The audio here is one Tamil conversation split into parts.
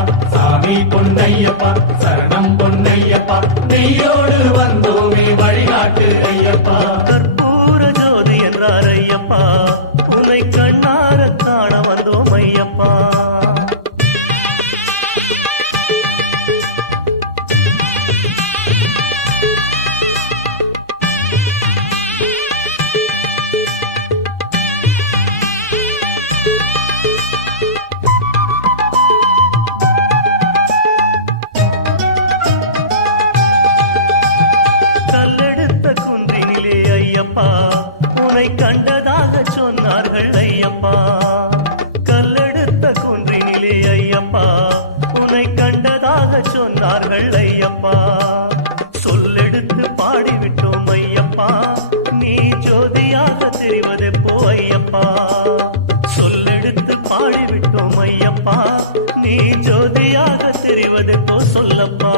பொன்னையப்பா சாமி பொன்னையப்பா சரணம் பொன்னையப்பா நெய்யோடு வந்தோமே வழிகாட்டு ஐயப்பா. கற்பூர ஜோதி என்றார் ஐயப்பா, உன்னை கண்ணார காண வந்தோம் ஐயப்பா. உன்னை கண்டதாக சொன்னார்கள் ஐயப்பா, கல்லெடுத்த குன்றினிலே ஐயப்பா, உன்னை கண்டதாக சொன்னார்கள் ஐயப்பா. சொல்லெடுத்து பாடிவிட்டோம் ஐயப்பா, நீ ஜோதியாக தெரிவதெப்போ ஐயப்பா. சொல்லெடுத்து பாடிவிட்டோம் ஐயப்பா, நீ ஜோதியாக தெரிவதெப்போ சொல்லப்பா.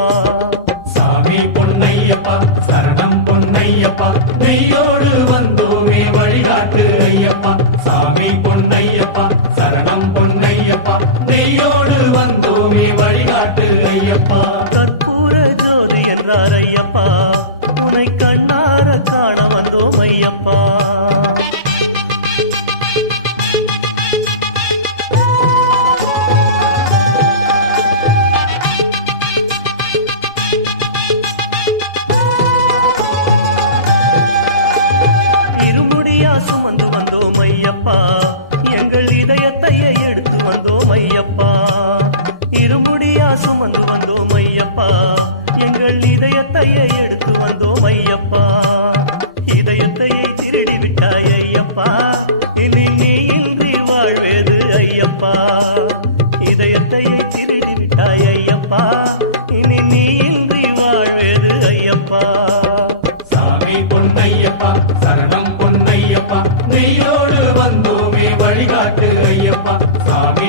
சாமி பொன்னையப்பா சரணம் பொன்னையப்பா நெய்யோடு வந்தோமே வழிகாட்டு ஐயப்பா. சாமி பொன்னையப்பா சரணம் பொன்னையப்பா நெய்யோடு வந்தோமே வழிகாட்டு ஐயப்பா. கற்பூர ஜோதி என்றார் ஐயப்பா, உன்னை கண்ணார காண வந்தோம் ஐயப்பா. சுமந்து வந்தோம் ஐயப்பா, எங்கள் இதயத்தையே எடுத்து வந்தோம் ஐயப்பா. இருமுடியா சுமந்து வந்தோம் ஐயப்பா, எங்கள் இதயத்தையே எடுத்து வந்தோம் ஐயப்பா. இதயத்தையே திருடி விட்டாய் ஐயப்பா, இனி நீ இன்றி வாழ்வேது ஐயப்பா. இதயத்தையே திருடி விட்டாய் ஐயப்பா, இனி நீ இன்றி வாழ்வேது ஐயப்பா. சாமி பொன்னையப்பா சரணம் பொன்னையப்பா நெய்யோடு வந்தோமே வழிகாட்டு ஐயப்பா. சாமி